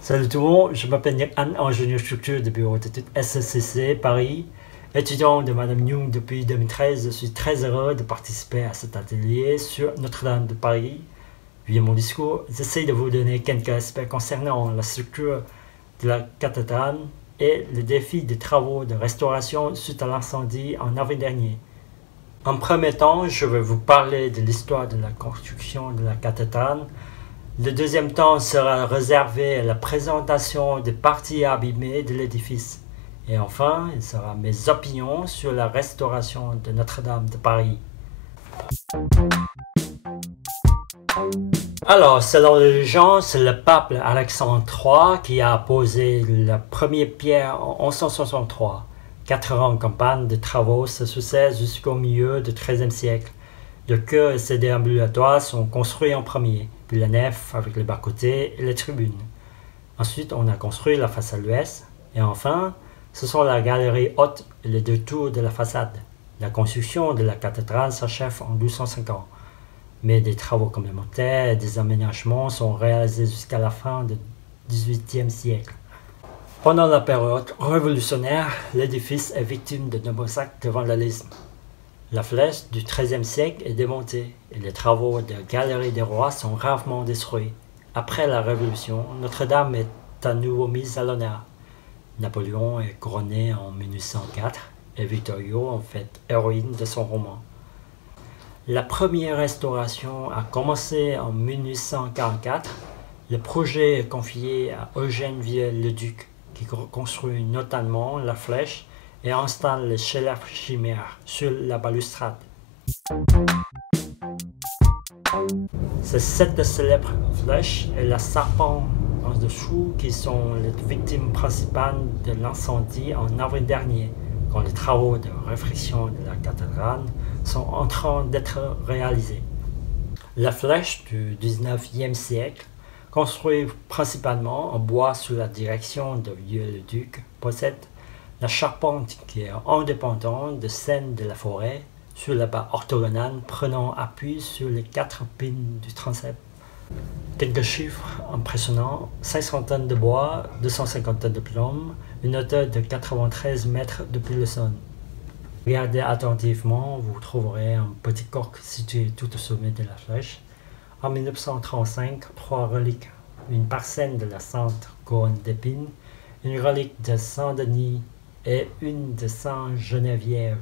Salut tout le monde, je m'appelle Nick Anne, ingénieur structure de bureau d'études SCCC Paris. Étudiant de Madame Young depuis 2013, je suis très heureux de participer à cet atelier sur Notre-Dame de Paris. Via mon discours, j'essaie de vous donner quelques aspects concernant la structure de la cathédrale et les défis des travaux de restauration suite à l'incendie en avril dernier. En premier temps, je vais vous parler de l'histoire de la construction de la cathédrale. Le deuxième temps sera réservé à la présentation des parties abîmées de l'édifice. Et enfin, il sera mes opinions sur la restauration de Notre-Dame de Paris. Alors, selon les légendes, c'est le pape Alexandre III qui a posé la première pierre en 1163. 4 ans de campagne de travaux se succèdent jusqu'au milieu du XIIIe siècle. Le chœur et ses déambulatoires sont construits en premier, puis la nef avec les bas-côtés et les tribunes. Ensuite, on a construit la façade ouest, et enfin, ce sont la galerie haute et les 2 tours de la façade. La construction de la cathédrale s'achève en 1250, mais des travaux complémentaires et des aménagements sont réalisés jusqu'à la fin du XVIIIe siècle. Pendant la période révolutionnaire, l'édifice est victime de nombreux actes de vandalisme. La flèche du XIIIe siècle est démontée et les travaux de Galerie des Rois sont gravement détruits. Après la Révolution, Notre-Dame est à nouveau mise à l'honneur. Napoléon est couronné en 1804 et Victor Hugo en fait héroïne de son roman. La première restauration a commencé en 1844. Le projet est confié à Eugène Vielle-le-Duc qui construit notamment la flèche et installe les chefs chimères sur la balustrade. C'est cette célèbre flèche et la serpent en dessous qui sont les victimes principales de l'incendie en avril dernier, quand les travaux de réfection de la cathédrale sont en train d'être réalisés. La flèche du XIXe siècle, construite principalement en bois sous la direction de Vieux-le-Duc, possède la charpente qui est indépendante de celle de la forêt, sur la base orthogonale prenant appui sur les 4 pins du transept. Quelques chiffres impressionnants: 500 tonnes de bois, 250 tonnes de plomb, une hauteur de 93 mètres depuis le sol. Regardez attentivement, vous trouverez un petit coq situé tout au sommet de la flèche. En 1935, 3 reliques, une parcelle de la Sainte Couronne d'Épines, une relique de Saint-Denis et une de Sainte-Geneviève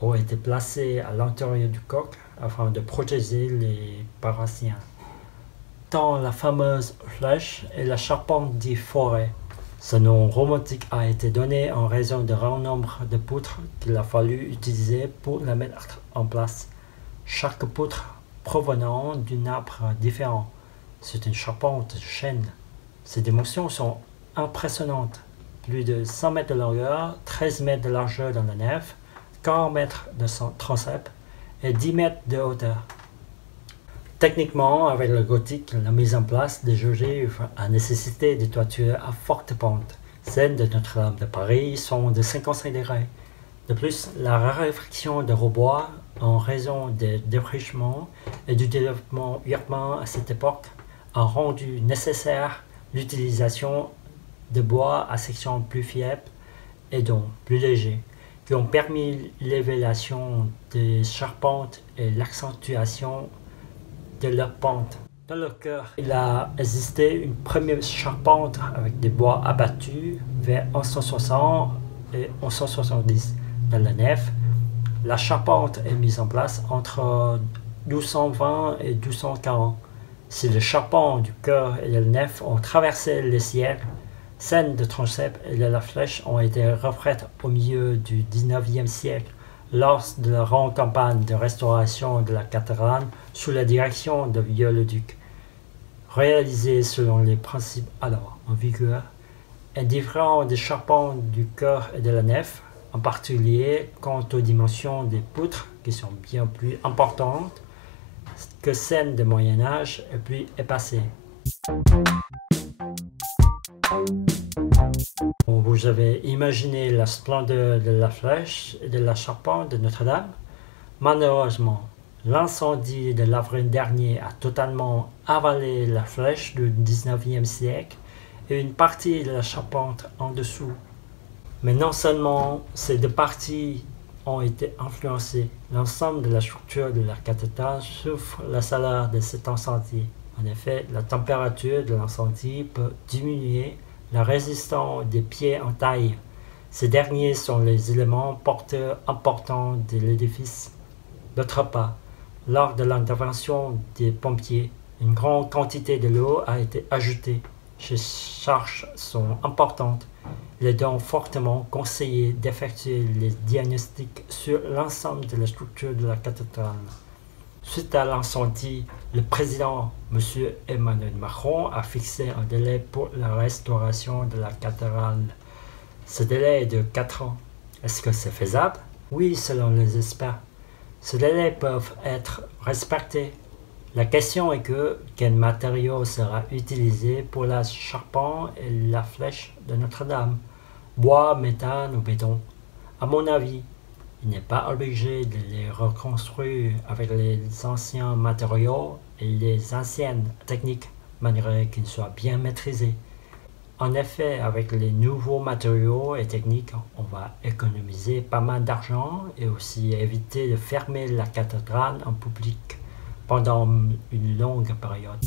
ont été placées à l'intérieur du coq afin de protéger les paroissiens. Tant la fameuse flèche et la charpente dit forêt. Ce nom romantique a été donné en raison du grand nombre de poutres qu'il a fallu utiliser pour la mettre en place. Chaque poutre provenant d'un arbre différent. C'est une charpente de chêne. Ses dimensions sont impressionnantes. Plus de 100 mètres de longueur, 13 mètres de largeur dans la nef, 40 mètres de transept et 10 mètres de hauteur. Techniquement, avec le gothique, la mise en place des ogives a nécessité des toitures à forte pente. Celles de Notre-Dame de Paris sont de 55 degrés. De plus, la raréfaction de bois en raison des défrichements et du développement urbain à cette époque a rendu nécessaire l'utilisation de bois à section plus faible et donc plus léger, qui ont permis l'élévation des charpentes et l'accentuation de leur pente. Dans le chœur, il a existé une première charpente avec des bois abattus vers 1160 et 1170. Dans la nef, la charpente est mise en place entre 1220 et 1240. Si les charpentes du chœur et de la nef ont traversé les siècles, celles de transept et de la flèche ont été refaites au milieu du XIXe siècle lors de la grande campagne de restauration de la cathédrale sous la direction de Vieux-le-Duc. Réalisée selon les principes alors en vigueur, est différent des charpentes du chœur et de la nef, en particulier quant aux dimensions des poutres qui sont bien plus importantes que celles du Moyen-Âge et plus épaissées. Vous avez imaginé la splendeur de la flèche et de la charpente de Notre-Dame. Malheureusement, L'incendie de l'avril dernier a totalement avalé la flèche du 19e siècle et une partie de la charpente en dessous. Mais non seulement ces deux parties ont été influencées, l'ensemble de la structure de la cathédrale souffre la chaleur de cet incendie. En effet, la température de l'incendie peut diminuer la résistance des pieds en taille. Ces derniers sont les éléments porteurs importants de l'édifice. D'autre part, lors de l'intervention des pompiers, une grande quantité de l'eau a été ajoutée. Ces charges sont importantes. Il est donc fortement conseillé d'effectuer les diagnostics sur l'ensemble de la structure de la cathédrale. Suite à l'incendie, le président M. Emmanuel Macron a fixé un délai pour la restauration de la cathédrale. Ce délai est de 4 ans. Est-ce que c'est faisable? Oui, selon les experts. Ces délais peuvent être respectés. La question est quel matériau sera utilisé pour la charpente et la flèche de Notre-Dame? Bois, méthane ou béton? À mon avis, il n'est pas obligé de les reconstruire avec les anciens matériaux et les anciennes techniques, malgré qu'ils soient bien maîtrisés. En effet, avec les nouveaux matériaux et techniques, on va économiser pas mal d'argent et aussi éviter de fermer la cathédrale en public pendant une longue période.